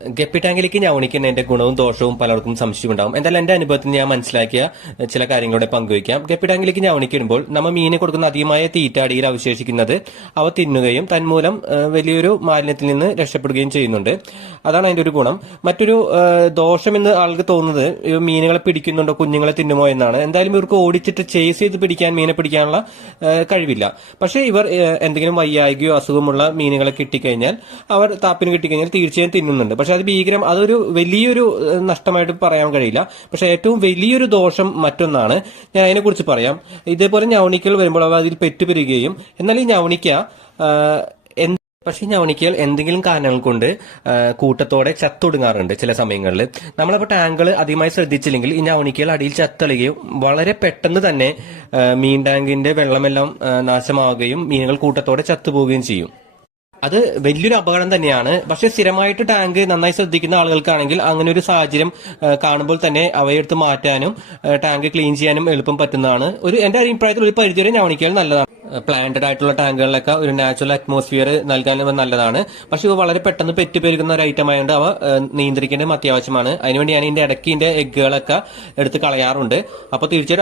Guppy ടാങ്കിലേക്ക് ഞവണിക്കുന്നതിന്റെ ഗുണവും ദോഷവും പലർക്കും സംശയമുണ്ടാവും. എന്തായാലും എന്റെ അനുഭവത്തിൽ ഞാൻ മനസ്സിലാക്കിയ ചില കാര്യങ്ങളുടെ പങ്കുവയ്ക്കാം. ഗപ്പി ടാങ്കിലേക്ക് ഞവണിക്കുമ്പോൾ നമ്മൾ മീനെ കൊടുക്കുന്ന അധികമായ തീറ്റ അടിയിൽ അവശേഷിക്കുന്നത് അവ തിന്നുകയും തന്മൂലം വലിയൊരു മാലിന്യത്തിൽ നിന്ന് രക്ഷപ്പെടുകയും ചെയ്യുന്നുണ്ട്. അതാണ് അതിന്റെ ഒരു ഗുണം. മറ്റൊരു ദോഷമെന്ന് ആൾക്ക് തോന്നുന്നത് മീനുകളെ പിടിക്കുന്നുണ്ടോ, കുഞ്ഞുങ്ങളെ തിന്നുമോ എന്നാണ്. എന്തായാലും ഇവർക്ക് ഓടിച്ചിട്ട് ചേസ് ചെയ്ത് പിടിക്കാൻ, മീനെ പിടിക്കാനുള്ള കഴിവില്ല. പക്ഷേ ഇവർ എന്തെങ്കിലും വയ്യായികയോ അസുഖമുള്ള മീനുകളെ കിട്ടിക്കഴിഞ്ഞാൽ, അവർ താപ്പിന് കിട്ടിക്കഴിഞ്ഞാൽ തീർച്ചയായും തിന്നുന്നുണ്ട്. പക്ഷെ അത് ഭീകരം, അതൊരു വലിയൊരു നഷ്ടമായിട്ട് പറയാൻ കഴിയില്ല. പക്ഷെ ഏറ്റവും വലിയൊരു ദോഷം മറ്റൊന്നാണ്. ഞാൻ അതിനെക്കുറിച്ച് പറയാം. ഇതേപോലെ ഞവണിക്കൽ വരുമ്പോൾ അവ അതിൽ പെറ്റുപെരുകയും, എന്നാൽ ഈ ഞവണിക്ക പക്ഷെ ഞവണിക്കൽ എന്തെങ്കിലും കാരണങ്ങൾ കൊണ്ട് കൂട്ടത്തോടെ ചത്തൊടുങ്ങാറുണ്ട് ചില സമയങ്ങളിൽ. നമ്മളപ്പോൾ ടാങ്കുകൾ അധികമായി ശ്രദ്ധിച്ചില്ലെങ്കിൽ ഈ ഞവണിക്കൽ അടിയിൽ ചത്തളുകയും വളരെ പെട്ടെന്ന് തന്നെ മീൻ ടാങ്കിന്റെ വെള്ളമെല്ലാം നാശമാവുകയും മീനുകൾ കൂട്ടത്തോടെ ചത്തുപോവുകയും ചെയ്യും. അത് വലിയൊരു അപകടം തന്നെയാണ്. പക്ഷെ സ്ഥിരമായിട്ട് ടാങ്ക് നന്നായി ശ്രദ്ധിക്കുന്ന ആളുകൾക്കാണെങ്കിൽ അങ്ങനെ ഒരു സാഹചര്യം കാണുമ്പോൾ തന്നെ അവയെടുത്ത് മാറ്റാനും ടാങ്ക് ക്ലീൻ ചെയ്യാനും എളുപ്പം പറ്റുന്നതാണ്. എന്റെ അഭിപ്രായത്തിൽ ഒരു പരിധിവരെ ഞവണിക്കൽ നല്ലതാണ്. പ്ലാന്റഡ് ആയിട്ടുള്ള ടാങ്കുകളിലൊക്കെ ഒരു നാച്ചുറൽ അറ്റ്മോസ്ഫിയർ നൽകാൻ നല്ലതാണ്. പക്ഷെ ഇവ വളരെ പെട്ടെന്ന് പെറ്റുപെരുകുന്ന ഒരു ഐറ്റം ആയതുകൊണ്ട് അവ നിയന്ത്രിക്കേണ്ടതും അത്യാവശ്യമാണ്. അതിനുവേണ്ടി ഞാൻ ഇതിന്റെ ഇടയ്ക്ക് ഇതിന്റെ എഗ്ഗുകളൊക്കെ എടുത്ത് കളയാറുണ്ട്. അപ്പോൾ തീർച്ചയായിട്ടും